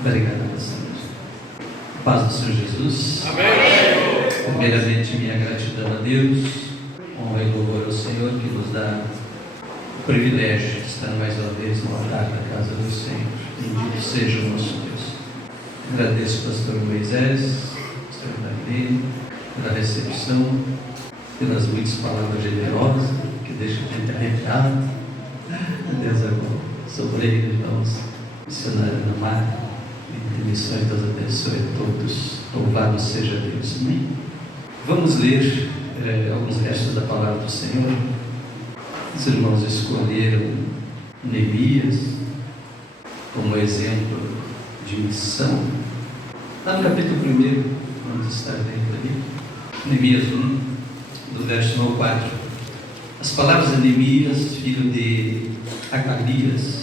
Obrigado, Senhor. Paz do Senhor Jesus. Amém. Primeiramente, minha gratidão a Deus, honra e louvor ao Senhor que nos dá o privilégio de estar mais uma vez no altar da casa do Senhor. Bendito seja o nosso Deus. Agradeço ao pastor Moisés, pastor Davi, pela recepção, pelas muitas palavras generosas que deixam a gente arrepiado. Deus é bom. Sobreiro, irmãos, missionário na mar, de missões, Deus abençoe a todos. Louvado seja Deus. Amém? Vamos ler alguns versos da palavra do Senhor. Os irmãos escolheram Neemias como exemplo de missão. Lá no capítulo 1, vamos estar dentro ali. Neemias 1, do verso 1 ao 4. As palavras de Neemias, filho de Acalias.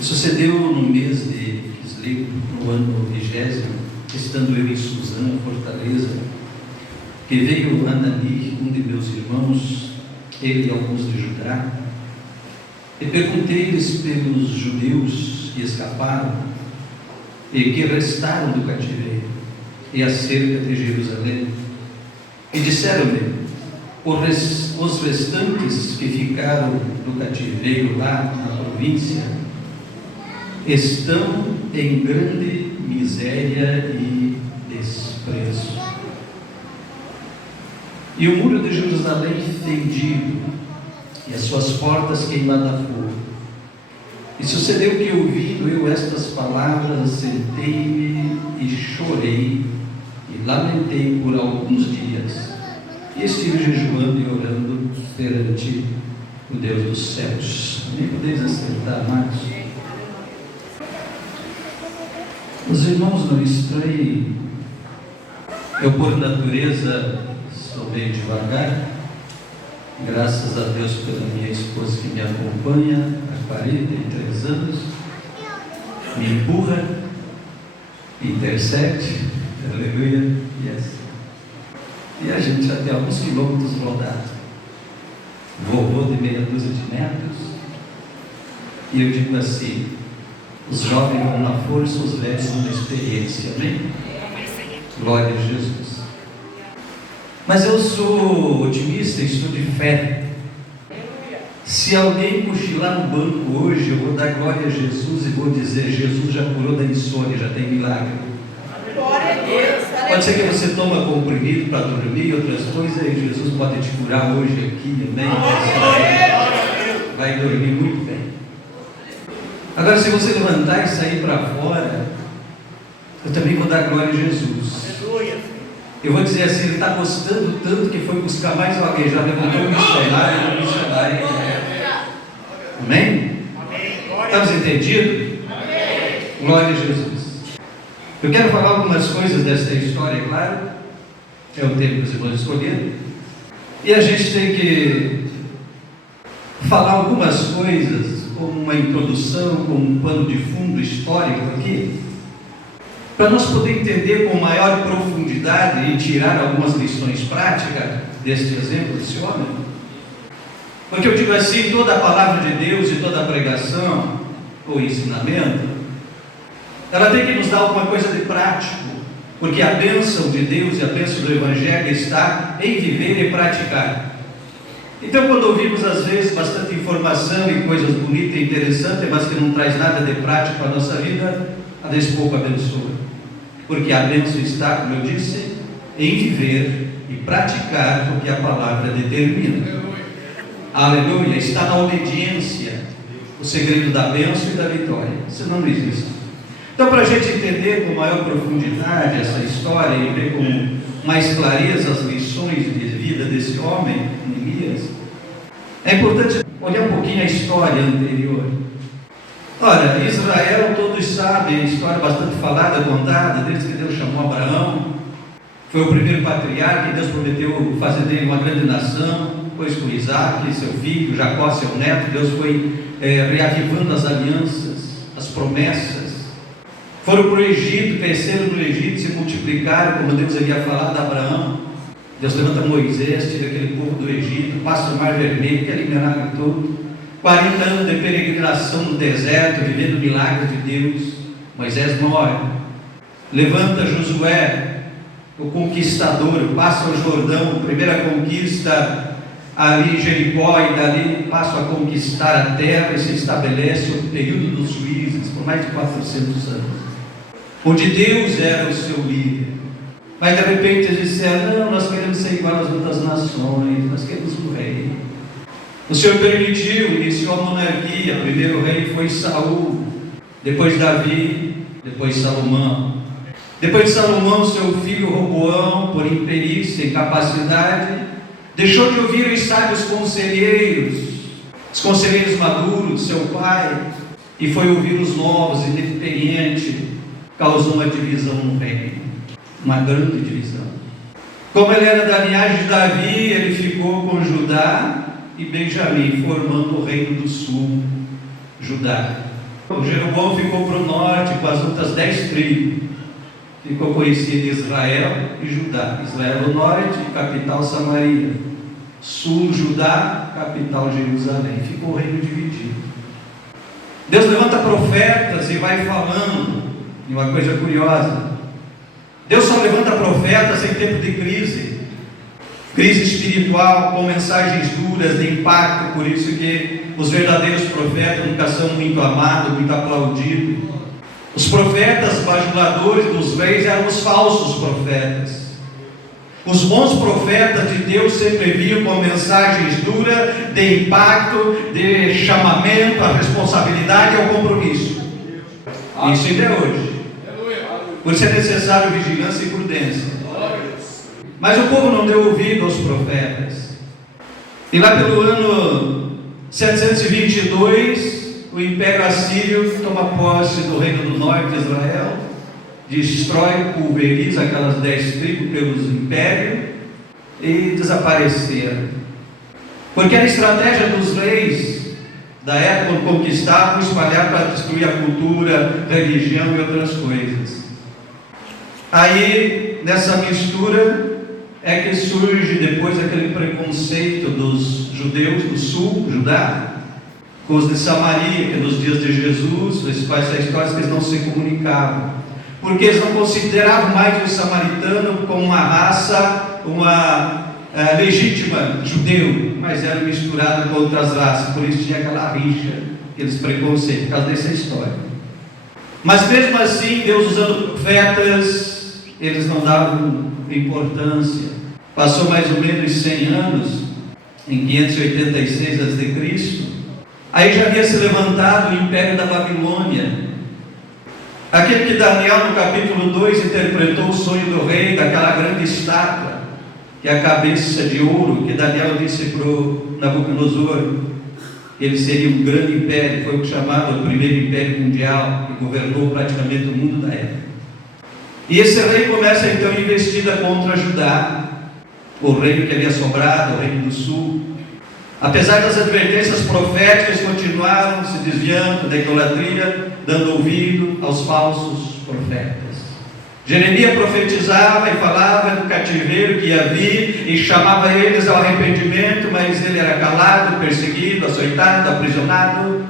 E sucedeu no mês de Quisleu, no ano 20, estando eu em Suzã, fortaleza, que veio Anani, um de meus irmãos, ele e alguns de Judá, e perguntei-lhes pelos judeus que escaparam e que restaram do cativeiro, e acerca de Jerusalém. E disseram-me: os restantes que ficaram no cativeiro lá na província estão em grande miséria e desprezo. E o muro de Jerusalém fendido, e as suas portas queimadas a fogo. E sucedeu que, ouvindo eu estas palavras, sentei-me e chorei, e lamentei por alguns dias, e estive jejuando e orando perante o Deus dos céus. Nem podeis acertar mais. Os irmãos não estranhem, eu por natureza sou meio devagar, graças a Deus pela minha esposa que me acompanha há 43 anos, me empurra, intercede, aleluia, e a gente já tem alguns quilômetros rodados, vovô de meia dúzia de netos, e eu digo assim: os jovens vão na força, os velhos vão na experiência, amém? Glória a Jesus. Mas eu sou otimista e estou de fé. Se alguém cochilar no banco hoje, eu vou dar glória a Jesus e vou dizer: Jesus já curou da insônia, já tem milagre. Glória a Deus. Pode ser que você toma comprimido para dormir e outras coisas, e Jesus pode te curar hoje aqui, amém? Vai dormir muito bem. Agora, se você levantar e sair para fora, eu também vou dar glória a Jesus. Eu vou dizer assim: ele está gostando tanto que foi buscar mais uma vez, já levantou um missionário. Amém? Estamos entendidos? Glória a Jesus. Eu quero falar algumas coisas desta história, é claro. É o tempo que os irmãos escolheram. E a gente tem que falar algumas coisas como uma introdução, como um pano de fundo histórico aqui, para nós poder entender com maior profundidade e tirar algumas lições práticas deste exemplo, desse homem. Porque eu digo assim: toda a palavra de Deus e toda a pregação ou ensinamento, ela tem que nos dar alguma coisa de prático, porque a bênção de Deus e a bênção do Evangelho está em viver e praticar. Então, quando ouvimos às vezes bastante informação e coisas bonitas e interessantes, mas que não traz nada de prático para a nossa vida, a Deus pouco abençoa. Porque a bênção está, como eu disse, em viver e praticar o que a palavra determina. Aleluia! Está na obediência o segredo da bênção e da vitória. Senão não existe. Então, para a gente entender com maior profundidade essa história e ver com mais clareza as lições de vida desse homem, Neemias, é importante olhar um pouquinho a história anterior. Ora, Israel, todos sabem, a história bastante falada, contada, desde que Deus chamou Abraão. Foi o primeiro patriarca, e Deus prometeu fazer dele uma grande nação. Depois com Isaac, seu filho, Jacó, seu neto, Deus foi reavivando as alianças, as promessas. Foram para o Egito, cresceram no Egito, se multiplicaram, como Deus havia falado a Abraão. Deus levanta Moisés, tira aquele povo do Egito, passa o Mar Vermelho, aquele milagre todo. 40 anos de peregrinação no deserto, vivendo milagres de Deus. Moisés morre. Levanta Josué, o conquistador, passa o Jordão, primeira conquista ali em Jericó, e dali passa a conquistar a terra e se estabelece o período dos juízes, por mais de 400 anos, onde Deus era o seu líder. Mas de repente eles disseram: não, nós queremos ser igual às outras nações, nós queremos um rei. O Senhor permitiu, iniciou a monarquia. O primeiro rei foi Saul, depois Davi, depois Salomão. Depois de Salomão, seu filho Roboão, por imperícia e incapacidade, deixou de ouvir os sábios conselheiros, os conselheiros maduros, seu pai, e foi ouvir os novos, inexperientes, causou uma divisão no reino, uma grande divisão. Como ele era da linhagem de Davi, ele ficou com Judá e Benjamim, formando o reino do sul, Judá. O Jeroboão ficou para o norte com as outras 10 tribos. Ficou conhecido Israel e Judá. Israel no norte, capital Samaria. Sul, Judá, capital Jerusalém. Ficou o reino dividido. Deus levanta profetas e vai falando. E uma coisa curiosa: Deus só levanta profetas em tempo de crise. Crise espiritual, com mensagens duras, de impacto. Por isso que os verdadeiros profetas nunca são muito amados, muito aplaudidos. Os profetas bajuladores dos reis eram os falsos profetas. Os bons profetas de Deus sempre vinham com mensagens duras, de impacto, de chamamento, à responsabilidade e ao compromisso. Isso ainda é hoje. Por isso é necessário vigilância e prudência. Mas o povo não deu ouvido aos profetas. E lá pelo ano 722, o Império Assírio toma posse do reino do norte de Israel, destrói, pulveriza aquelas 10 tribos pelos impérios e desapareceram. Porque era a estratégia dos reis da época, quando conquistavam, espalhar para destruir a cultura, religião e outras coisas. Aí, nessa mistura, é que surge depois aquele preconceito dos judeus do sul, Judá, com os de Samaria, que nos dias de Jesus, esses quais são histórias que eles não se comunicavam, porque eles não consideravam mais os samaritanos como uma raça, legítima judeu, mas eram misturados com outras raças, por isso tinha aquela rixa, aqueles preconceitos, por causa dessa história. Mas mesmo assim, Deus usando profetas, eles não davam importância. Passou mais ou menos 100 anos, em 586 a.C., aí já havia se levantado o Império da Babilônia, aquele que Daniel no capítulo 2 interpretou o sonho do rei, daquela grande estátua, que é a cabeça de ouro, que Daniel disse para o Nabucodonosor, que ele seria um grande império, foi o chamado o primeiro império mundial, que governou praticamente o mundo da época. E esse rei começa então a investida contra Judá, o reino que havia sobrado, o reino do sul. Apesar das advertências proféticas, continuaram se desviando da idolatria, dando ouvido aos falsos profetas. Jeremias profetizava e falava do cativeiro que ia vir e chamava eles ao arrependimento, mas ele era calado, perseguido, açoitado, aprisionado,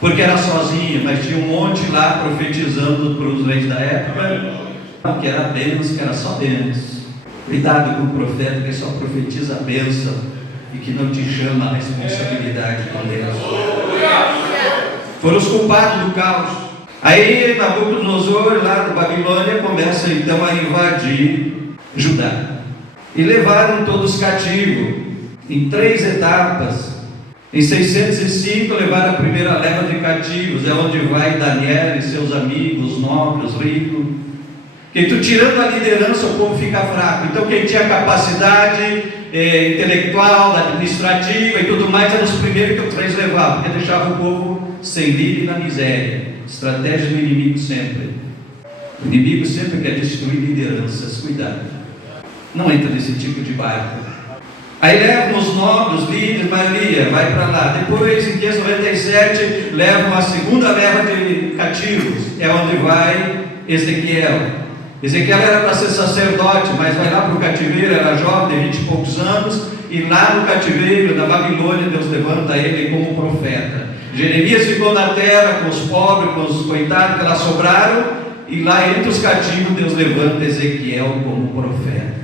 porque era sozinho, mas tinha um monte lá profetizando para os reis da época, que era bênção, que era só bênção. Cuidado com o profeta que só profetiza a bênção e que não te chama a responsabilidade com Deus. Foram os culpados do caos. Aí Nabucodonosor, lá da Babilônia, começa então a invadir Judá. E levaram todos cativos, em 3 etapas. Em 605 levaram a primeira leva de cativos, é onde vai Daniel e seus amigos, nobres, ricos. Que tu tirando a liderança, o povo fica fraco. Então quem tinha capacidade intelectual, administrativa e tudo mais, eram os primeiros que os reis levavam, porque deixava o povo sem líder e na miséria. Estratégia do inimigo sempre. O inimigo sempre quer destruir lideranças. Cuidado, não entra nesse tipo de barco. Aí levam os nobres, os líderes, maioria, vai para lá. Depois, em 597, levam a segunda leva de cativos, é onde vai Ezequiel. Ezequiel era para ser sacerdote, mas vai lá para o cativeiro, era jovem, de 20 e poucos anos, e lá no cativeiro, na Babilônia, Deus levanta ele como profeta. Jeremias ficou na terra com os pobres, com os coitados que lá sobraram, e lá entre os cativos Deus levanta Ezequiel como profeta,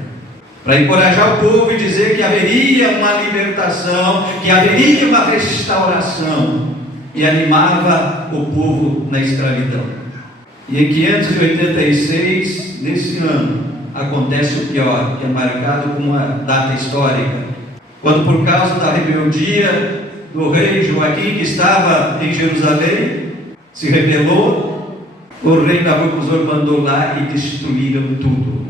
para encorajar o povo e dizer que haveria uma libertação, que haveria uma restauração, e animava o povo na escravidão. E em 586, nesse ano, acontece o pior, que é marcado como uma data histórica, quando por causa da rebeldia do rei Joaquim, que estava em Jerusalém, se rebelou, o rei Nabucodonosor mandou lá e destruíram tudo.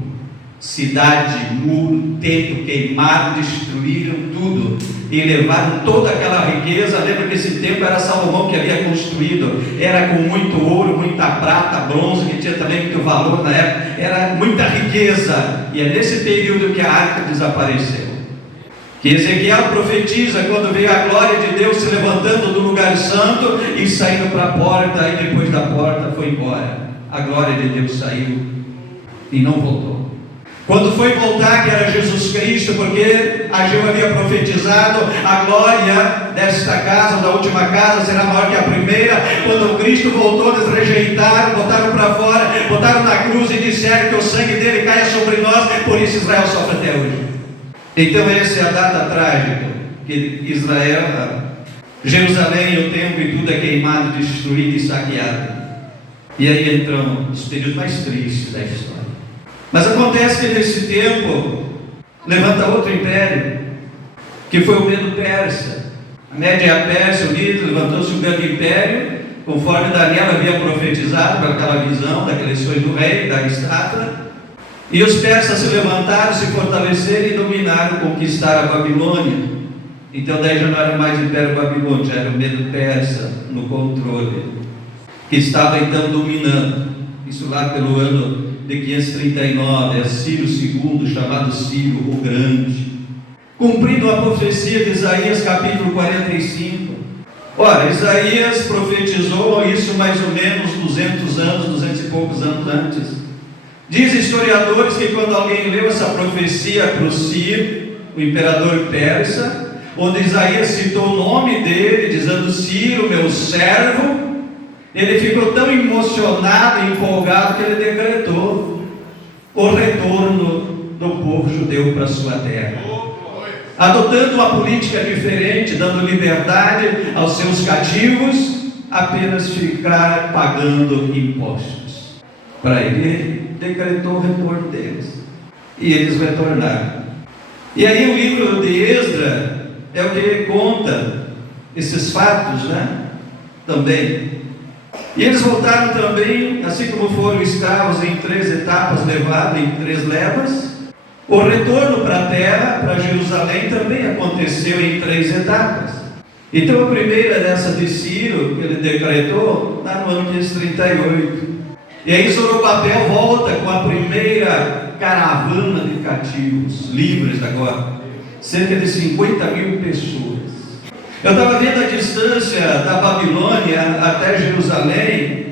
Cidade, muro, templo queimado, destruíram tudo e levaram toda aquela riqueza. Lembra que esse templo era Salomão que havia construído, era com muito ouro, muita prata, bronze, que tinha também muito valor na época, era muita riqueza. E é nesse período que a arca desapareceu, que Ezequiel profetiza quando veio a glória de Deus se levantando do lugar santo e saindo para a porta, e depois da porta foi embora. A glória de Deus saiu e não voltou. Quando foi voltar, que era Jesus Cristo, porque Ageu havia profetizado, a glória desta casa, da última casa, será maior que a primeira. Quando Cristo voltou, eles rejeitaram, botaram para fora, botaram na cruz e disseram que o sangue dele caia sobre nós, por isso Israel sofre até hoje. Então essa é a data trágica, que Israel, Jerusalém, o templo e tudo é queimado, destruído e saqueado. E aí entram os períodos mais tristes da história. Mas acontece que nesse tempo levanta outro império, que foi o Medo-Persa. A Média-Pérsia, unido, levantou-se um grande império, conforme Daniel havia profetizado para aquela visão daqueles sonhos do rei, da estátua. E os persas se levantaram, se fortaleceram e dominaram, conquistaram a Babilônia. Então daí já não era mais o Império Babilônico, já era o Medo-Persa no controle, que estava então dominando. Isso lá pelo ano de 539, é Ciro II, chamado Ciro o Grande, cumprindo a profecia de Isaías capítulo 45. Ora, Isaías profetizou isso mais ou menos 200 anos, 200 e poucos anos antes. Diz historiadores que quando alguém leu essa profecia para o Ciro, o imperador persa, onde Isaías citou o nome dele, dizendo Ciro, meu servo, ele ficou tão emocionado e empolgado que ele decretou o retorno do povo judeu para a sua terra, adotando uma política diferente, dando liberdade aos seus cativos, apenas ficar pagando impostos. Para ele decretou o retorno deles, e eles retornaram. E aí o livro de Esdras é o que conta esses fatos, também. E eles voltaram também, assim como foram escravos em 3 etapas, levados em 3 levas. O retorno para a terra, para Jerusalém, também aconteceu em 3 etapas. Então a primeira dessa de Ciro, que ele decretou, está no ano 538. E aí Zorobabel volta com a primeira caravana de cativos, livres agora, cerca de 50 mil pessoas. Eu estava vendo a distância da Babilônia até Jerusalém,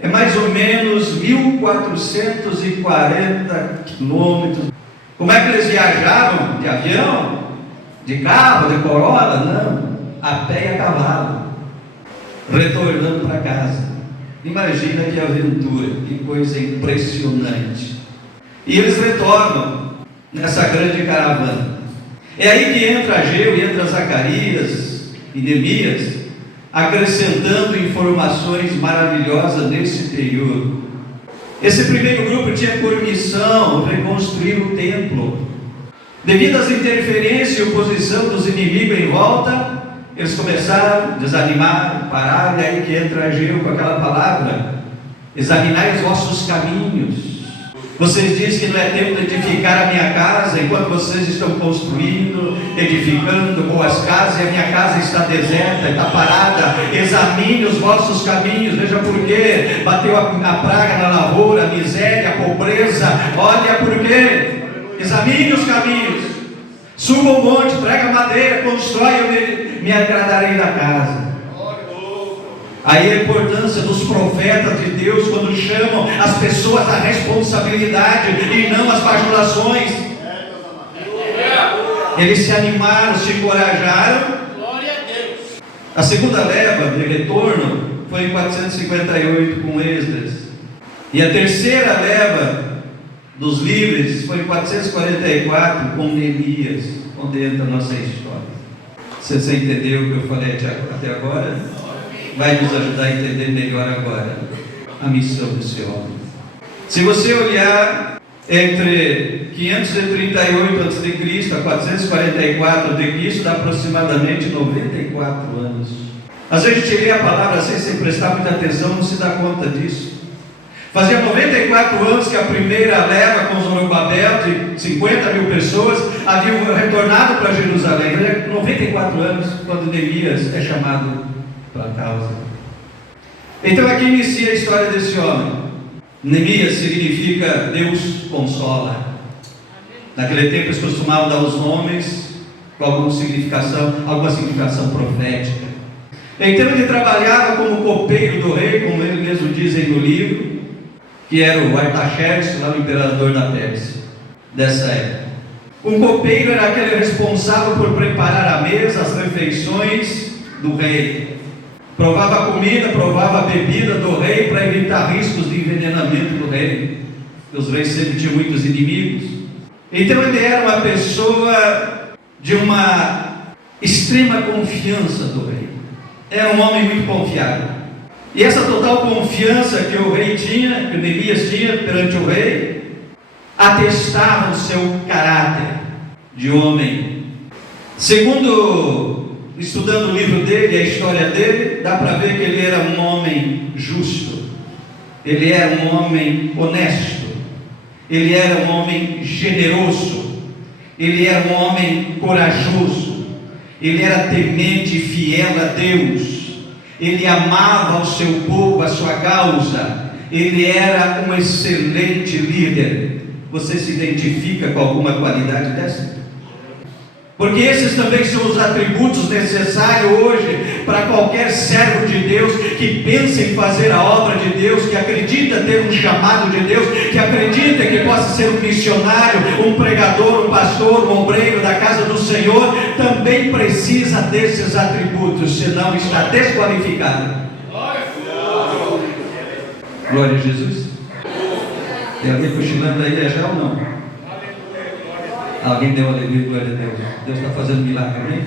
é mais ou menos 1.440 quilômetros. Como é que eles viajavam? De avião? De carro? De Corolla? Não, a pé e a cavalo, retornando para casa. Imagina que aventura, que coisa impressionante. E eles retornam nessa grande caravana. É aí que entra Ageu e entra Zacarias e Neemias, acrescentando informações maravilhosas nesse período. Esse primeiro grupo tinha por missão reconstruir o templo. Devido às interferências e oposição dos inimigos em volta, eles começaram a desanimar, parar, e aí que entra Ageu com aquela palavra: examinai os vossos caminhos. Vocês dizem que não é tempo de edificar a minha casa, enquanto vocês estão construindo, edificando boas casas, e a minha casa está deserta, está parada. Examine os vossos caminhos, veja por quê bateu a praga na lavoura, a miséria, a pobreza. Olha por quê. Examine os caminhos, suba o monte, traga madeira, constrói, eu me agradarei da casa. Aí a importância dos profetas de Deus, quando chamam as pessoas à responsabilidade e não às bajulações. Eles se animaram, se encorajaram. Glória a Deus. A segunda leva de retorno foi em 458 com Esdras. E a terceira leva dos livres foi em 444 com Neemias, onde entra a nossa história. Se você entendeu o que eu falei até agora, vai nos ajudar a entender melhor agora a missão desse homem. Se você olhar entre 538 a.C. a 444 a.C., dá aproximadamente 94 anos. Às vezes a gente lê a palavra assim, sem prestar muita atenção, não se dá conta disso. Fazia 94 anos que a primeira leva com Zorobabel, de 50 mil pessoas, haviam retornado para Jerusalém. 94 anos, quando Neemias é chamado para a causa. Então aqui inicia a história desse homem. Neemias significa Deus consola. Naquele tempo eles costumavam dar os nomes com alguma significação profética. Então ele trabalhava como copeiro do rei, como ele mesmo dizem no livro, que era o Artaxerxes, lá o imperador da Pérsia, dessa época. Um copeiro era aquele responsável por preparar a mesa, as refeições do rei. Provava a comida, provava a bebida do rei para evitar riscos de envenenamento do rei. Os reis sempre tinham muitos inimigos. Então ele era uma pessoa de uma extrema confiança do rei. Era um homem muito confiável. E essa total confiança que o rei tinha, que Neemias tinha perante o rei, atestava o seu caráter de homem. Segundo, estudando o livro dele, a história dele, dá para ver que ele era um homem justo, ele era um homem honesto, ele era um homem generoso, ele era um homem corajoso, ele era temente e fiel a Deus. Ele amava o seu povo, a sua causa. Ele era um excelente líder. Você se identifica com alguma qualidade dessa? Porque esses também são os atributos necessários hoje para qualquer servo de Deus que pensa em fazer a obra de Deus, que acredita ter um chamado de Deus, que acredita que possa ser um missionário, um pregador, um pastor, um obreiro da casa do Senhor, também precisa desses atributos, senão está desqualificado. Glória a Jesus. Tem alguém cochilando aí já ou não? Alguém deu alegria, glória a Deus. Deus está fazendo milagre, amém?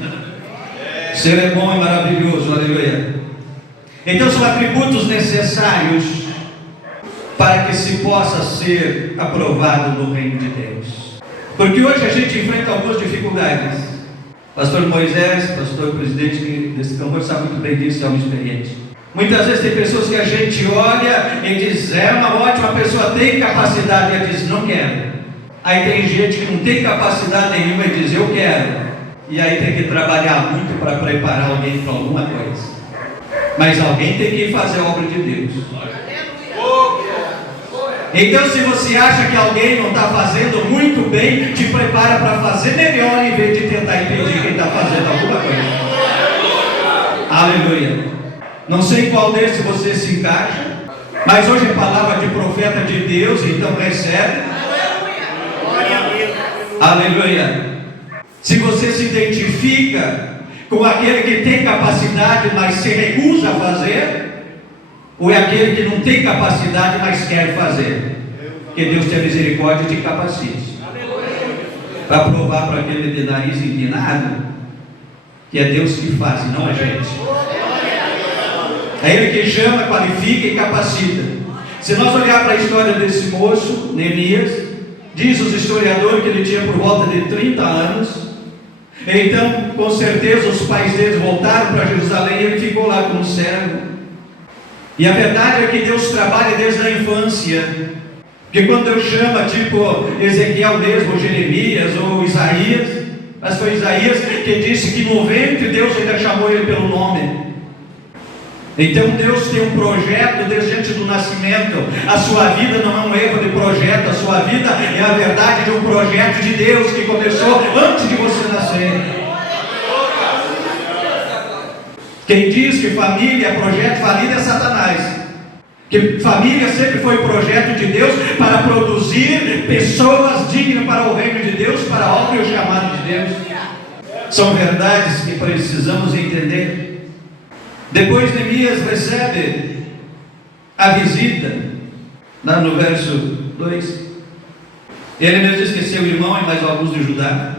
O Senhor é bom e maravilhoso, aleluia. Então são atributos necessários para que se possa ser aprovado no reino de Deus. Porque hoje a gente enfrenta algumas dificuldades. Pastor Moisés, pastor presidente desse campo, sabe muito bem disso, é uma experiente. Muitas vezes tem pessoas que a gente olha e diz, é uma ótima pessoa, tem capacidade, e ela diz, não quero. Aí tem gente que não tem capacidade nenhuma e diz, eu quero. E aí tem que trabalhar muito para preparar alguém para alguma coisa. Mas alguém tem que fazer a obra de Deus. Então se você acha que alguém não está fazendo muito bem, te prepara para fazer melhor em vez de tentar impedir quem está fazendo alguma coisa. Aleluia. Não sei qual desses você se encaixa, mas hoje é palavra de profeta de Deus, então recebe. Aleluia. Se você se identifica com aquele que tem capacidade, mas se recusa a fazer, ou é aquele que não tem capacidade, mas quer fazer, que Deus tenha misericórdia e te capacite para provar para aquele de nariz empinado que é Deus que faz e não a gente. É Ele que chama, qualifica e capacita. Se nós olhar para a história desse moço, Neemias, diz os historiadores que ele tinha por volta de 30 anos. Então, com certeza, os pais dele voltaram para Jerusalém e ele ficou lá como servo. E a verdade é que Deus trabalha desde a infância. Porque quando Deus chama, tipo Ezequiel mesmo, ou Jeremias, ou Isaías, mas foi Isaías que disse que no ventre Deus ainda chamou ele pelo nome. Então Deus tem um projeto desde antes do nascimento. A sua vida não é um erro de projeto, a sua vida é a verdade de um projeto de Deus que começou antes de você nascer. Quem diz que família é projeto falido é Satanás. Que família sempre foi projeto de Deus para produzir pessoas dignas para o reino de Deus, para a obra e o chamado de Deus. São verdades que precisamos entender. Depois Neemias recebe a visita, lá no verso 2. Ele mesmo diz que seu irmão e mais alguns de Judá.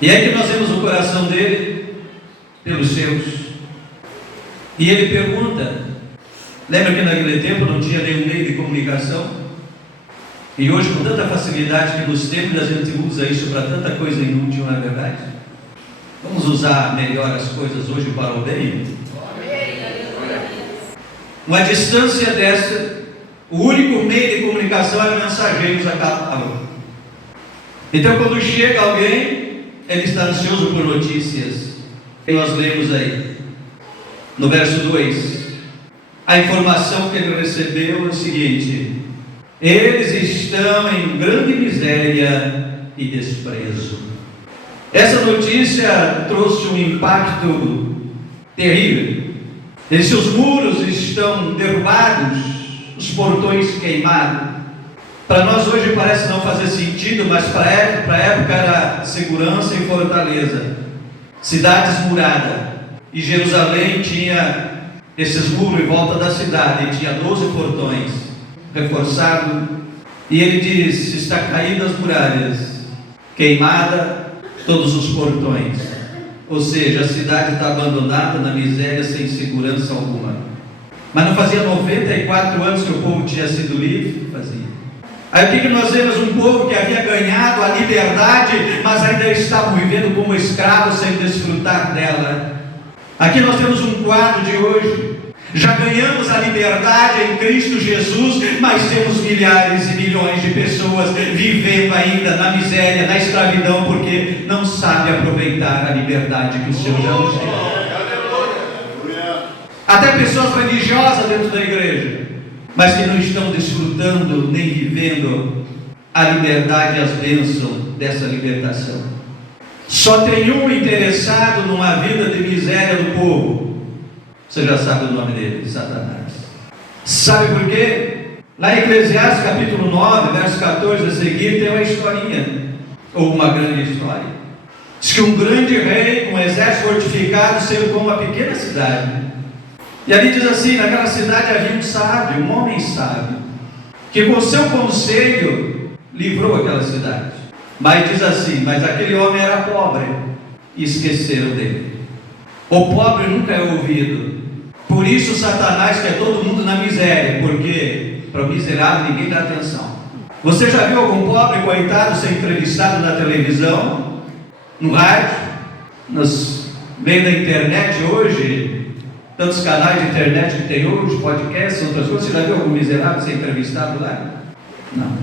E é que nós vemos o coração dele pelos seus. E ele pergunta, lembra que naquele tempo não tinha nenhum meio de comunicação? E hoje, com tanta facilidade que nos temos, a gente usa isso para tanta coisa inútil, não é verdade? Vamos usar melhor as coisas hoje para o bem? Uma distância dessa, o único meio de comunicação era mensageiros a cavalo. Então, quando chega alguém, ele está ansioso por notícias. E nós lemos aí, no verso 2, a informação que ele recebeu é o seguinte: eles estão em grande miséria e desprezo. Essa notícia trouxe um impacto terrível. E seus muros estão derrubados, os portões queimados. Para nós hoje parece não fazer sentido, mas para a época era segurança e fortaleza. Cidades muradas. E Jerusalém tinha esses muros em volta da cidade, e tinha 12 portões, reforçado. E ele diz: está caídas as muralhas, queimada todos os portões. Ou seja, a cidade está abandonada na miséria, sem segurança alguma. Mas não fazia 94 anos que o povo tinha sido livre? Fazia. Aí o que nós vemos? Um povo que havia ganhado a liberdade, mas ainda estavam vivendo como escravos, sem desfrutar dela. Aqui nós temos um quadro de hoje. Já ganhamos a liberdade em Cristo Jesus, mas temos milhares e milhões de pessoas vivendo ainda na miséria, na escravidão, porque não sabe aproveitar a liberdade que o Senhor já nos deu. Até pessoas religiosas dentro da igreja, mas que não estão desfrutando nem vivendo a liberdade e as bênçãos dessa libertação. Só tem um interessado numa vida de miséria do povo. Você já sabe o nome dele, Satanás. Sabe por quê? Lá em Eclesiastes capítulo 9, verso 14 a seguir, tem uma historinha, ou uma grande história. Diz que um grande rei com um exército fortificado cercou uma pequena cidade. E ali diz assim: naquela cidade havia um sábio, um homem sábio, que com seu conselho livrou aquela cidade. Mas diz assim: mas aquele homem era pobre, e esqueceram dele. O pobre nunca é ouvido. Por isso Satanás quer todo mundo na miséria, porque para o miserável ninguém dá atenção. Você já viu algum pobre coitado ser entrevistado na televisão, no rádio, nos meios da internet hoje? Tantos canais de internet que tem hoje, podcasts, outras coisas. Você já viu algum miserável ser entrevistado lá? Não.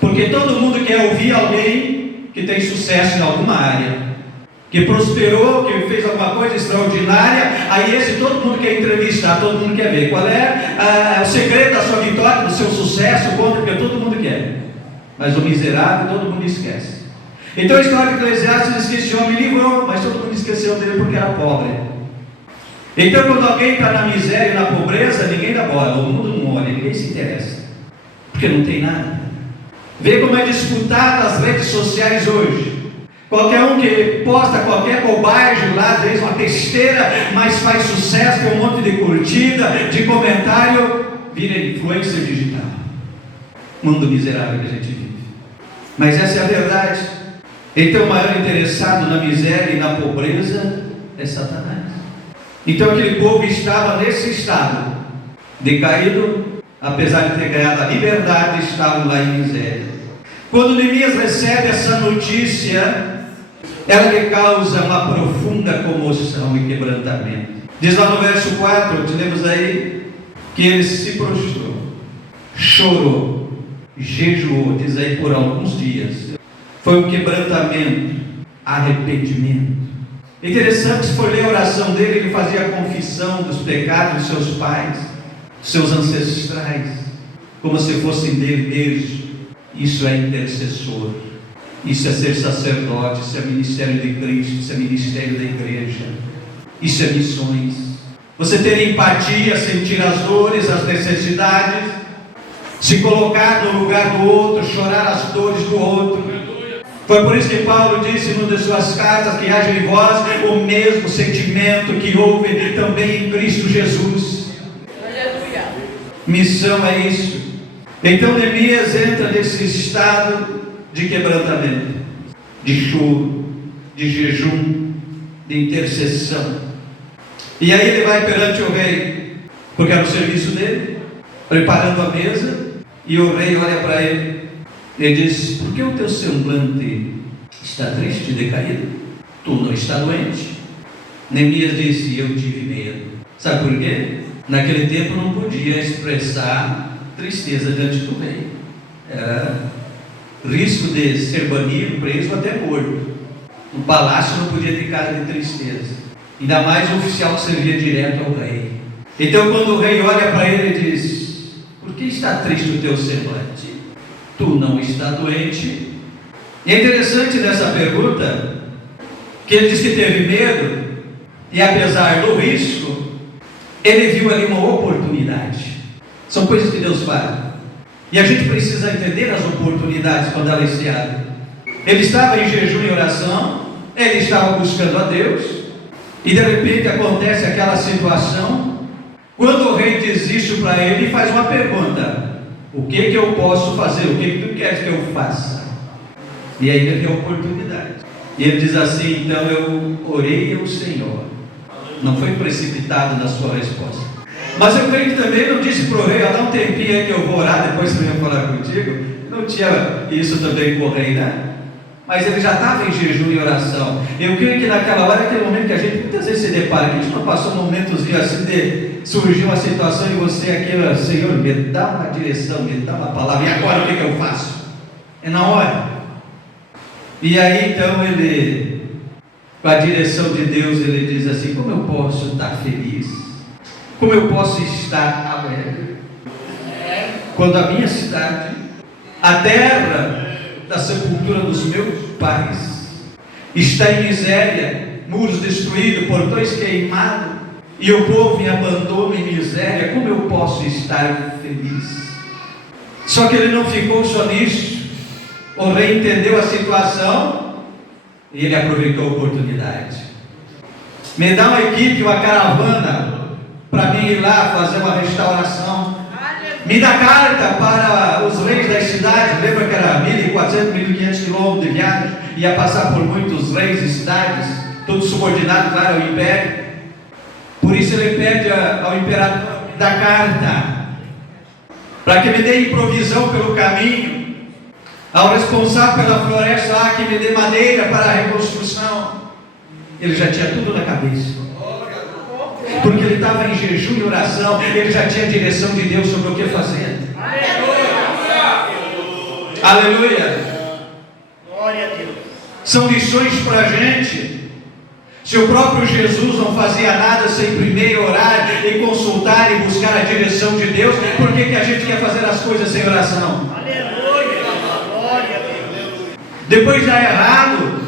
Porque todo mundo quer ouvir alguém que tem sucesso em alguma área, que prosperou, que fez alguma coisa extraordinária. Aí esse todo mundo quer entrevistar, todo mundo quer ver. Qual é o segredo da sua vitória, do seu sucesso? Conta, porque todo mundo quer. Mas o miserável todo mundo esquece. Então a história de Eclesiastes diz que esse homem livrou, mas todo mundo esqueceu dele porque era pobre. Então quando alguém está na miséria e na pobreza, ninguém dá bola, o mundo não olha, ninguém se interessa, porque não tem nada. Vê como é disputado as redes sociais hoje. Qualquer um que posta qualquer bobagem lá, às vezes uma besteira, mas faz sucesso, tem um monte de curtida, de comentário, vira influencer digital. Mundo miserável que a gente vive. Mas essa é a verdade. Então o maior interessado na miséria e na pobreza é Satanás. Então aquele povo estava nesse estado, decaído, apesar de ter ganhado a liberdade, estavam lá em miséria. Quando Neemias recebe essa notícia, ela lhe causa uma profunda comoção e quebrantamento. Diz lá no verso 4, te lemos aí, que ele se prostrou, chorou, jejuou, diz aí, por alguns dias. Foi um quebrantamento, arrependimento. Interessante, se for ler a oração dele, ele fazia a confissão dos pecados dos seus pais, dos seus ancestrais, como se fossem dele mesmo. Isso é intercessor, isso é ser sacerdote, isso é ministério de Cristo, isso é ministério da igreja, isso é missões. Você ter empatia, sentir as dores, as necessidades, se colocar no lugar do outro, chorar as dores do outro. Foi por isso que Paulo disse em uma das suas cartas que haja em vós o mesmo sentimento que houve também em Cristo Jesus. Aleluia. Missão é isso. Então Neemias entra nesse estado de quebrantamento, de choro, de jejum, de intercessão. E aí ele vai perante o rei, porque era o serviço dele, preparando a mesa, e o rei olha para ele e diz: por que o teu semblante está triste e decaído? Tu não está doente? Neemias disse: eu tive medo. Sabe por quê? Naquele tempo não podia expressar tristeza diante do rei. Era risco de ser banido, preso ou até morto. No palácio não podia ter cara de tristeza, ainda mais o oficial que servia direto ao rei. Então quando o rei olha para ele e diz: por que está triste o teu semblante? Tu não está doente? E é interessante nessa pergunta que ele diz que teve medo, e apesar do risco, ele viu ali uma oportunidade. São coisas que Deus faz, e a gente precisa entender as oportunidades quando elas se abrem. Ele estava em jejum e oração, ele estava buscando a Deus, e de repente acontece aquela situação, quando o rei diz isso para ele e faz uma pergunta: o que eu posso fazer? O que tu queres que eu faça? E aí ele tem a oportunidade, e ele diz assim: então eu orei ao Senhor. Não foi precipitado na sua resposta, mas eu creio que também não disse para o rei: dá um tempinho aí que eu vou orar, depois eu venho falar contigo. Não tinha isso também com o rei, né? Mas ele já estava em jejum e oração. Eu creio que naquela hora, aquele momento que a gente muitas vezes se depara, que a gente não passou um momentozinho assim de surgir uma situação e você aquilo: Senhor, me dá uma direção, me dá uma palavra, e agora o que eu faço? É na hora. E aí então ele, com a direção de Deus, ele diz assim: como eu posso estar feliz? Como eu posso estar alegre? Quando a minha cidade, a terra da sepultura dos meus pais, está em miséria, muros destruídos, portões queimados, e o povo em abandono e miséria, como eu posso estar feliz? Só que ele não ficou só nisso. O rei entendeu a situação e ele aproveitou a oportunidade. Me dá uma equipe, uma caravana, para mim ir lá fazer uma restauração. Me dá carta para os reis das cidades. Lembra que era 1.400, 1.500 quilômetros de viagem, ia passar por muitos reis e cidades, todos subordinados, claro, ao império. Por isso ele pede ao imperador da carta, para que me dê provisão pelo caminho, ao responsável pela floresta lá, que me dê madeira para a reconstrução. Ele já tinha tudo na cabeça, porque ele estava em jejum e oração, ele já tinha a direção de Deus sobre o que fazer. Aleluia! Aleluia! Glória a Deus. São lições para a gente. Se o próprio Jesus não fazia nada sem primeiro orar e consultar e buscar a direção de Deus, por que a gente quer fazer as coisas sem oração? Aleluia! Glória a Deus. Depois dá errado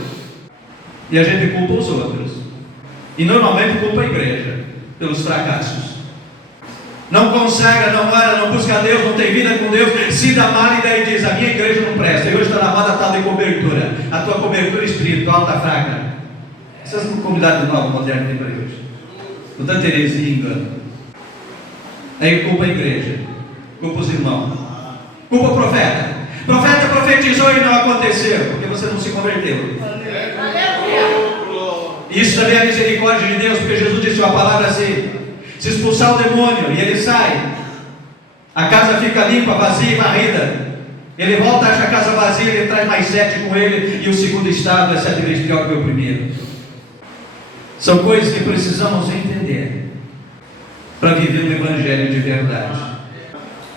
e a gente culpa os outros, e normalmente culpa a igreja pelos fracassos. Não consagra, não ora, não busca a Deus, não tem vida com Deus, se dá mal e daí diz: a minha igreja não presta, e hoje está na moda tal de cobertura, a tua cobertura espiritual está fraca. Essas comunidades do novo moderno tem para hoje, com tanta heresia e engano. Aí culpa a igreja, culpa os irmãos, culpa o profeta. O profeta profetizou e não aconteceu, porque você não se converteu. Isso também é a misericórdia de Deus, porque Jesus disse uma palavra assim: se expulsar o demônio e ele sai, a casa fica limpa, vazia e varrida. Ele volta, acha a casa vazia, ele traz mais 7 com ele, e o segundo estado é 7 vezes pior que o primeiro. São coisas que precisamos entender para viver um evangelho de verdade.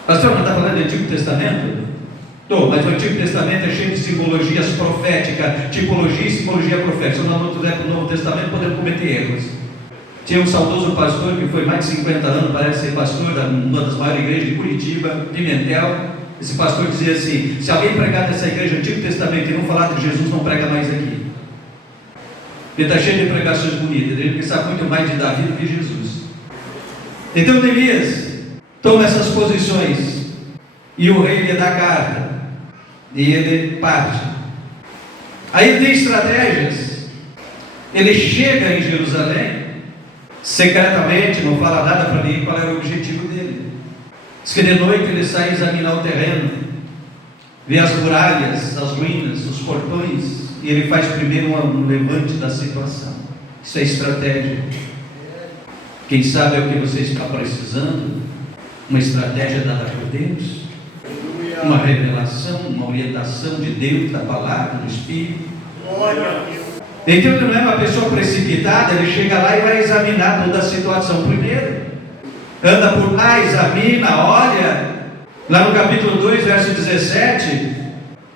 Pastor, não está falando do Antigo Testamento? Estou, mas o Antigo Testamento é cheio de simbologias proféticas, tipologia e simbologia profética. Se nós não pudermos para o Novo Testamento, podemos cometer erros. Tinha um saudoso pastor que foi mais de 50 anos, parece ser pastor de uma das maiores igrejas de Curitiba, Pimentel. Esse pastor dizia assim: se alguém pregar nessa igreja do Antigo Testamento e não falar de Jesus, não prega mais aqui. Ele está cheio de pregações bonitas, ele sabe muito mais de Davi do que Jesus. Então Neemias toma essas posições, e o rei lhe dá carta, e ele parte. Aí ele tem estratégias. Ele chega em Jerusalém, secretamente, não fala nada para ninguém qual era o objetivo dele. Diz que de noite ele sai examinar o terreno, vê as muralhas, as ruínas, os portões, e ele faz primeiro um levante da situação. Isso é estratégia. Quem sabe é o que você está precisando? Uma estratégia dada por Deus, uma revelação, uma orientação de Deus, da palavra, do Espírito. Glória a Deus. Então ele não é uma pessoa precipitada, ele chega lá e vai examinar toda a situação primeiro. Anda por lá, examina, olha. Lá no capítulo 2, verso 17,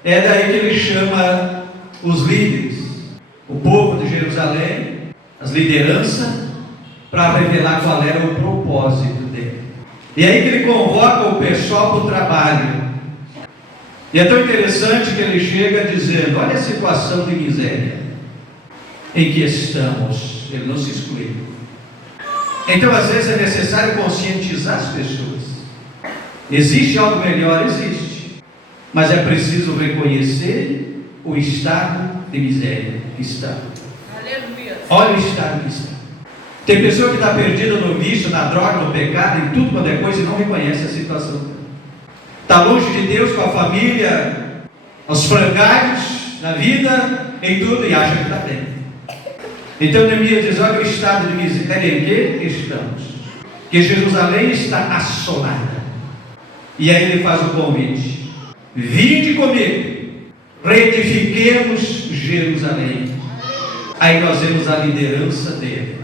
é daí que ele chama os líderes, o povo de Jerusalém, as lideranças, para revelar qual era o propósito dele. E aí que ele convoca o pessoal para o trabalho. E é tão interessante que ele chega dizendo: olha a situação de miséria em que estamos. Ele não se exclui. Então às vezes é necessário conscientizar as pessoas. Existe algo melhor? Existe. Mas é preciso reconhecer o estado de miséria que está. Aleluia. Olha o estado que está. Tem pessoa que está perdida no vício, na droga, no pecado, em tudo quanto é coisa, e não reconhece a situação. Está longe de Deus, com a família, aos frangalhos, na vida, em tudo, e acha que está bem. Então Neemias diz: olha o estado de miséria em que estamos, que Jerusalém está assolada. E aí ele faz o convite: vinde comigo, reedifiquemos Jerusalém. Aí nós vemos a liderança dele,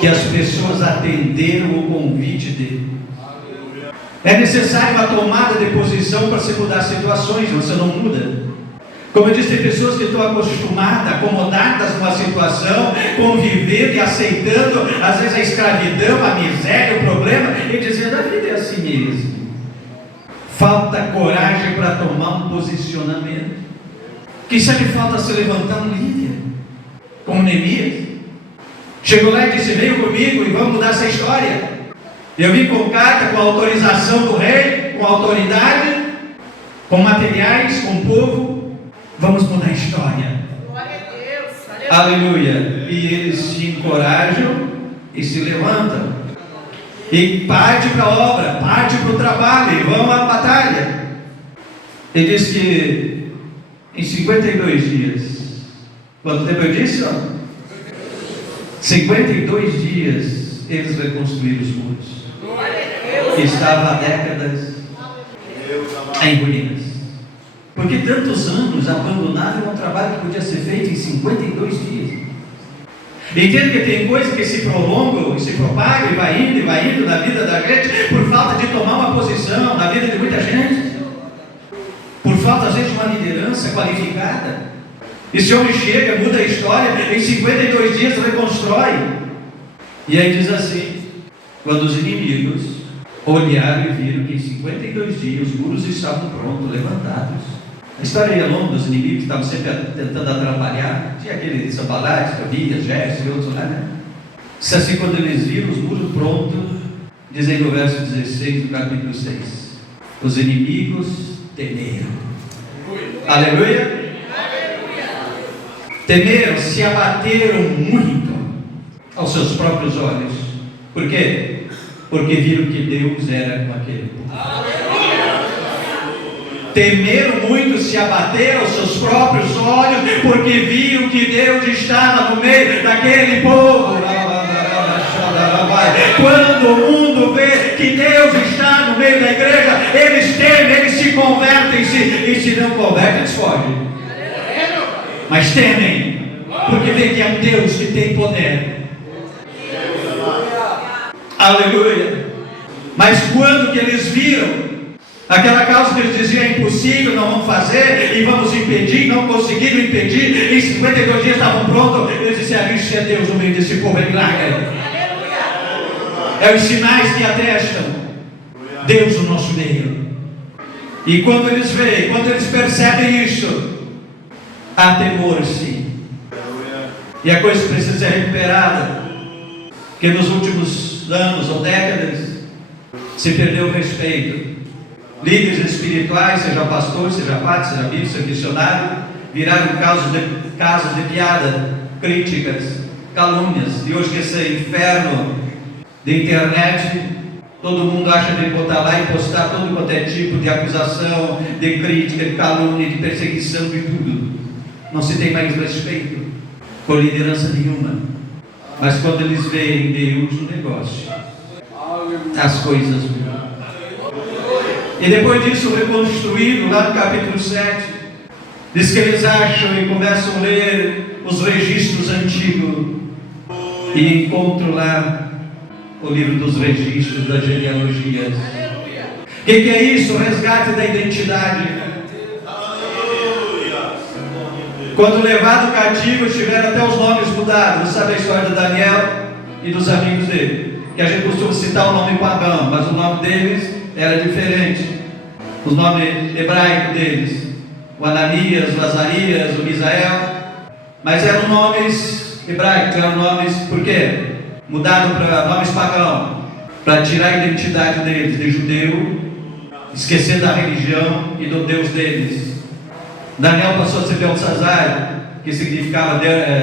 que as pessoas atenderam o convite dele. É necessário uma tomada de posição para se mudar situações, você não muda. Como eu disse, tem pessoas que estão acostumadas, acomodadas numa situação, convivendo e aceitando, às vezes a escravidão, a miséria, o problema, e dizendo: a vida é assim mesmo. Falta coragem para tomar um posicionamento. Quem sabe falta se levantar um líder, como Neemias. Chegou lá e disse: venham comigo e vamos mudar essa história. Eu vim com carta, com autorização do rei, com autoridade, com materiais, com o povo. Vamos mudar a história. Glória a Deus. Aleluia. E eles se encorajam e se levantam. E parte para a obra, parte para o trabalho, e vão à batalha. Ele diz que em 52 dias, quanto tempo eu disse? 52 dias eles reconstruíram os muros. Que estava há décadas em ruínas. Porque tantos anos abandonaram um trabalho que podia ser feito em 52 dias. Entende que tem coisas que se prolongam e se propagam e vai indo na vida da gente por falta de tomar uma posição na vida de muita gente, por falta às vezes de uma liderança qualificada. Esse homem chega, muda a história, em 52 dias reconstrói. E aí diz assim: quando os inimigos olharam e viram que em 52 dias os muros estavam prontos, levantados. A história é longa dos inimigos que estavam sempre tentando atrapalhar. Tinha aquele Sambalate, Tobias, Gerson e outros lá, né? Diz assim: quando eles viram os muros prontos, diz aí no verso 16 do capítulo 6, os inimigos temeram. Aleluia. Temeram, se abateram muito aos seus próprios olhos. Por quê? Porque viram que Deus era com aquele povo. Temeram muito, se abateram aos seus próprios olhos, porque viram que Deus estava no meio daquele povo. Quando o mundo vê que Deus está no meio da igreja, eles temem, eles se convertem, e se não convertem, eles fogem. Mas temem, porque vê que é um Deus que tem poder. Aleluia. Mas quando que eles viram aquela causa que eles diziam é impossível, não vamos fazer, e vamos impedir, não conseguiram impedir, em 52 dias estavam prontos, eles disseram: isso é Deus no meio desse povo, é milagre. É os sinais que atestam Deus no nosso meio. E quando eles veem, quando eles percebem isso, há temor, sim. E a coisa precisa ser recuperada, porque nos últimos anos ou décadas se perdeu o respeito. Líderes espirituais, seja pastor, seja padre, seja bispo, seja missionário, viraram casos de piada, críticas, calúnias. E hoje que esse inferno de internet, todo mundo acha de botar lá e postar todo quanto é tipo de acusação, de crítica, de calúnia, de perseguição, de tudo. Não se tem mais respeito por liderança nenhuma. Mas quando eles veem Deus no negócio, as coisas mudam. E depois disso, reconstruído, lá no capítulo 7, diz que eles acham e começam a ler os registros antigos e encontram lá o livro dos registros das genealogias. O que é isso? O resgate da identidade. Quando levado cativo, tiveram até os nomes mudados. Você sabe a história de Daniel e dos amigos dele? Que a gente costuma citar o nome pagão, mas o nome deles era diferente. Os nomes hebraicos deles, o Ananias, o Azarias, o Misael, mas eram nomes hebraicos, eram nomes, por quê? Mudaram para nomes pagãos, para tirar a identidade deles de judeu, esquecer da religião e do Deus deles. Daniel passou a ser Beltzazar, que significava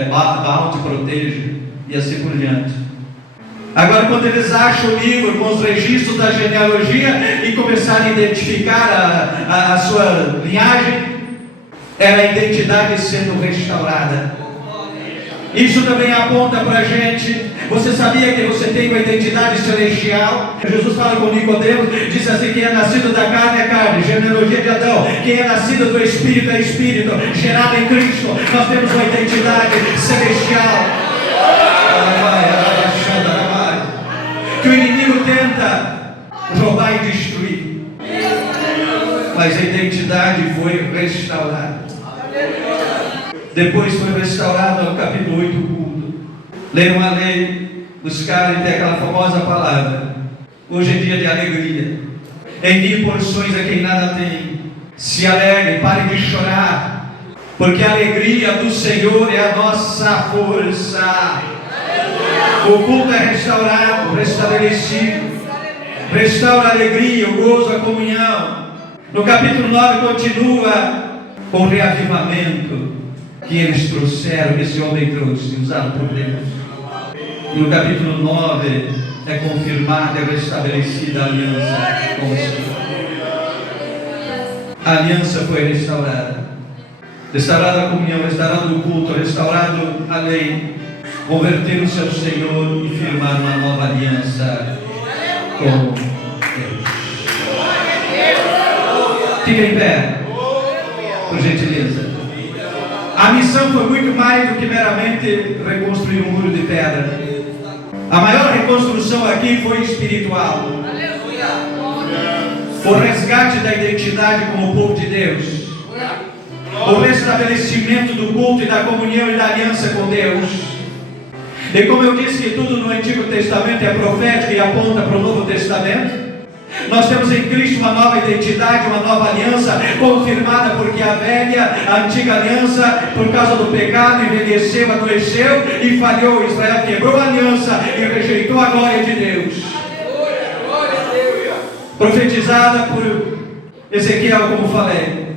Baal te proteja, e assim por diante. Agora, quando eles acham o livro com os registros da genealogia e começaram a identificar a sua linhagem, era a identidade sendo restaurada. Isso também aponta para a gente. Você sabia que você tem uma identidade celestial? Jesus fala com Nicodemos, diz assim: quem é nascido da carne é carne, genealogia de Adão. Quem é nascido do Espírito é Espírito, gerado em Cristo. Nós temos uma identidade celestial. Que o inimigo tenta roubar e destruir, mas a identidade foi restaurada. Depois foi restaurado no capítulo 8 o culto. Leram a lei, buscaram e tem aquela famosa palavra: hoje é dia de alegria, envie porções a quem nada tem, se alegrem, parem de chorar, porque a alegria do Senhor é a nossa força. O culto é restaurado, restabelecido. Restaura a alegria, o gozo, a comunhão. No capítulo 9 continua com o reavivamento que eles trouxeram, que esse homem trouxe, usado por Deus. E no capítulo 9 é confirmada e restabelecida a aliança com o Senhor. A aliança foi restaurada. Restaurada a comunhão, restaurado o culto, restaurado a lei. Converteram-se ao Senhor e firmaram uma nova aliança com Deus. Fica em pé, por gentileza. A missão foi muito mais do que meramente reconstruir um muro de pedra. A maior reconstrução aqui foi espiritual. O resgate da identidade como povo de Deus. O restabelecimento do culto e da comunhão e da aliança com Deus. E como eu disse que tudo no Antigo Testamento é profético e aponta para o Novo Testamento, nós temos em Cristo uma nova identidade, uma nova aliança confirmada, porque a velha, a antiga aliança, por causa do pecado, envelheceu, adoeceu e falhou. Israel quebrou a aliança e rejeitou a glória de Deus. Profetizada por Ezequiel, como falei.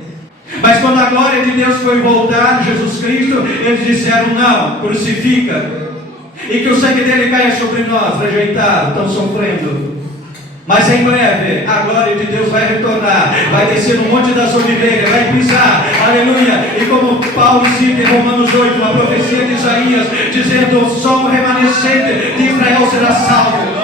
Mas quando a glória de Deus foi voltar, Jesus Cristo, eles disseram: não, crucifica, e que o sangue dele caia sobre nós. Rejeitaram, estão sofrendo. Mas em breve a glória de Deus vai retornar, vai descer no Monte das Oliveiras, vai pisar, aleluia. E como Paulo cita em Romanos 8, uma profecia de Isaías, dizendo: só o remanescente de Israel será salvo.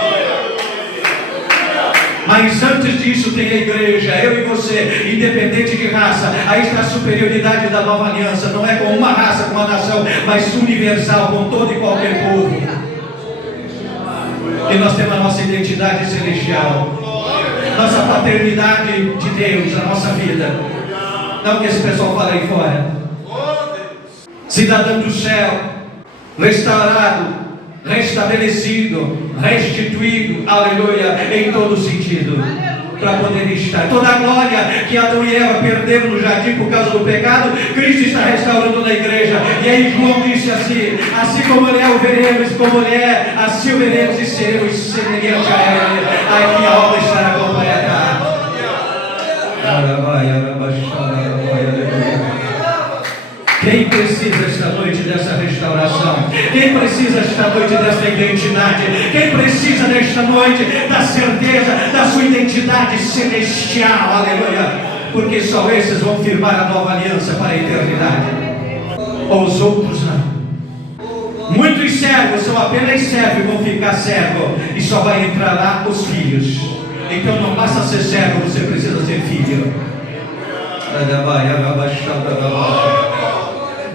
Mas antes disso tem a igreja, eu e você, independente de raça. Aí está a superioridade da nova aliança. Não é com uma raça, com uma nação, mas universal, com todo e qualquer povo. E nós temos a nossa identidade celestial, nossa paternidade de Deus, a nossa vida. Não que esse pessoal fala aí fora. Cidadão do céu, restaurado, restabelecido, restituído, aleluia, em todo sentido, para poder estar. Toda a glória que Adão e Eva perderam no jardim por causa do pecado, Cristo está restaurando na igreja. E aí João disse assim: assim como Ele é, o veremos, como Ele é, assim o veremos e seremos semelhante a Ele. Aí que a obra estará completa. Quem precisa esta noite desta identidade? Quem precisa nesta noite da certeza da sua identidade celestial? Aleluia! Porque só esses vão firmar a nova aliança para a eternidade. Os outros não. Muitos servos são apenas servos e vão ficar servos, e só vai entrar lá os filhos. Então não basta ser servo, você precisa ser filho.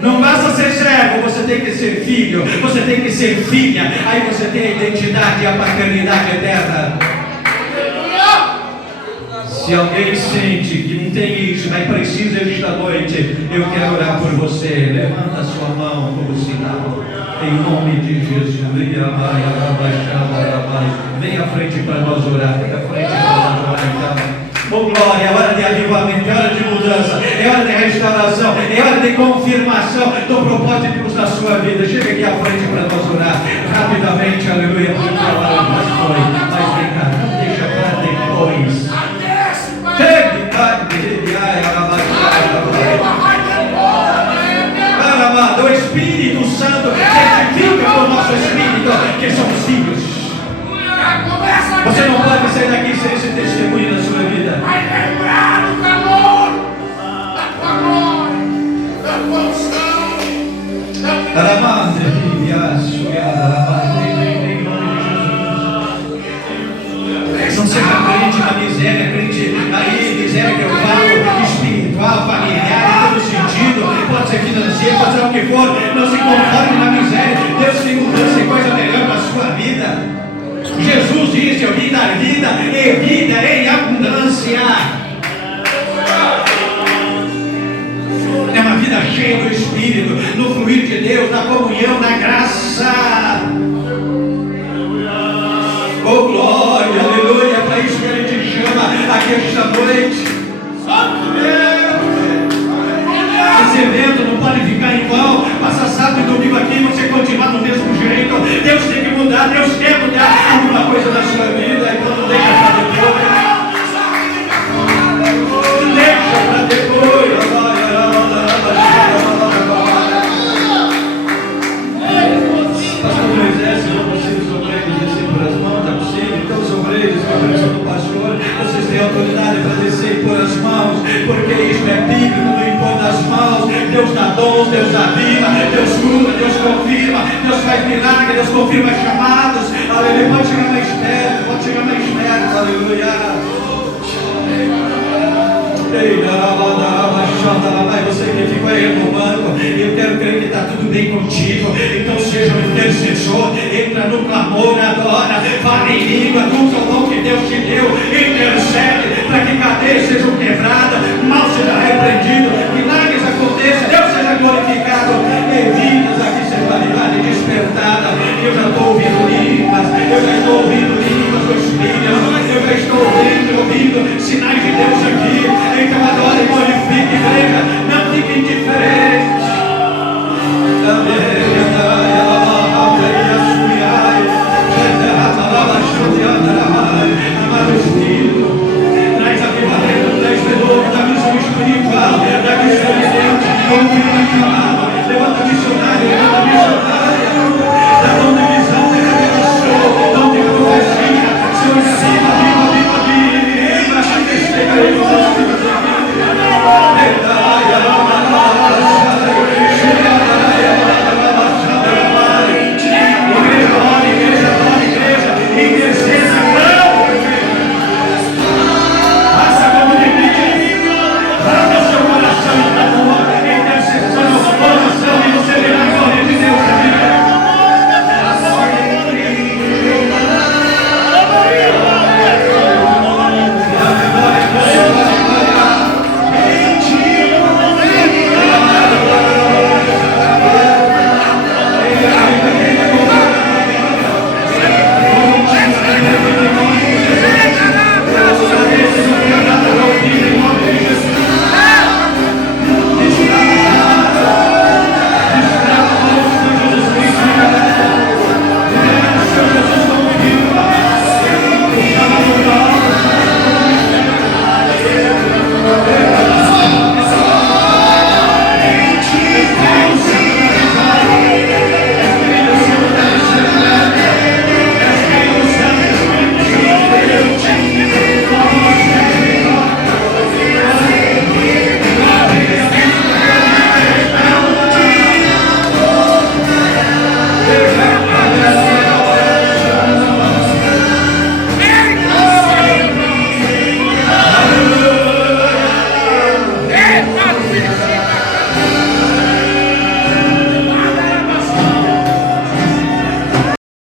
Não basta ser servo, você tem que ser filho, você tem que ser filha. Aí você tem a identidade e a paternidade eterna. Se alguém sente que não tem isso, mas precisa esta noite, eu quero orar por você. Levanta a sua mão como sinal, em nome de Jesus. Vem à frente para nós orar. Vem à frente para nós orar, então. Oh glória, é hora de avivamento, é hora de mudança, é hora de restauração, é hora de confirmação do propósito de Deus na sua vida. Chega aqui à frente para nós orar rapidamente, aleluia. Mas vem cá, não deixa para depois. O Espírito Santo certifica com o nosso espírito que somos filhos. Você não pode sair daqui sem esse testemunho na sua vida. Vai lembrar do calor da tua glória, da tua unção, da não seja crente na miséria, crente aí, miséria que eu falo, espiritual, familiar, em todo sentido, pode ser financeiro, pode ser o que for. Não se conforme na miséria. Deus tem mudança e coisa melhor para a sua vida. Jesus disse: eu vim dar vida e vida em abundância. É uma vida cheia do Espírito, no fluir de Deus, na comunhão, na graça. Oh glória, aleluia, é para isso que Ele te chama aqui esta noite. Esse evento não pode ficar em vão. Passar sábado e domingo aqui e você continuar do mesmo jeito. Deus tem que mudar, Deus quer mudar alguma coisa na sua vida. Então não deixa para depois. Não deixa para depois. Pastor Moisés, se não possível os obreiros descer por as mãos, é possível. Então os obreiros, com a direção do pastor, vocês têm autoridade para descer por as mãos, porque isso é bíblico, no impor das mãos. Deus dá dons, Deus aviva, Deus cura, Deus confirma, Deus faz milagre, Deus confirma chamados. Aleluia, pode chegar mais perto, pode chegar mais perto, aleluia. Você que ficou aí no banco, eu quero crer que está tudo bem contigo. Então seja um intercessor, entra no clamor, adora, fala em língua, usa o dom que Deus te deu, intercede para que cadeias sejam quebradas, mal seja repreendido, milagres aconteçam, Deus seja glorificado, e vidas aqui sejam animadas e despertadas. Eu já estou ouvindo línguas, eu já estou ouvindo línguas do Espírito, eu já estou ouvindo sinais de Deus aqui. Então adora e glorifique, igreja, não fique indiferente. Amém.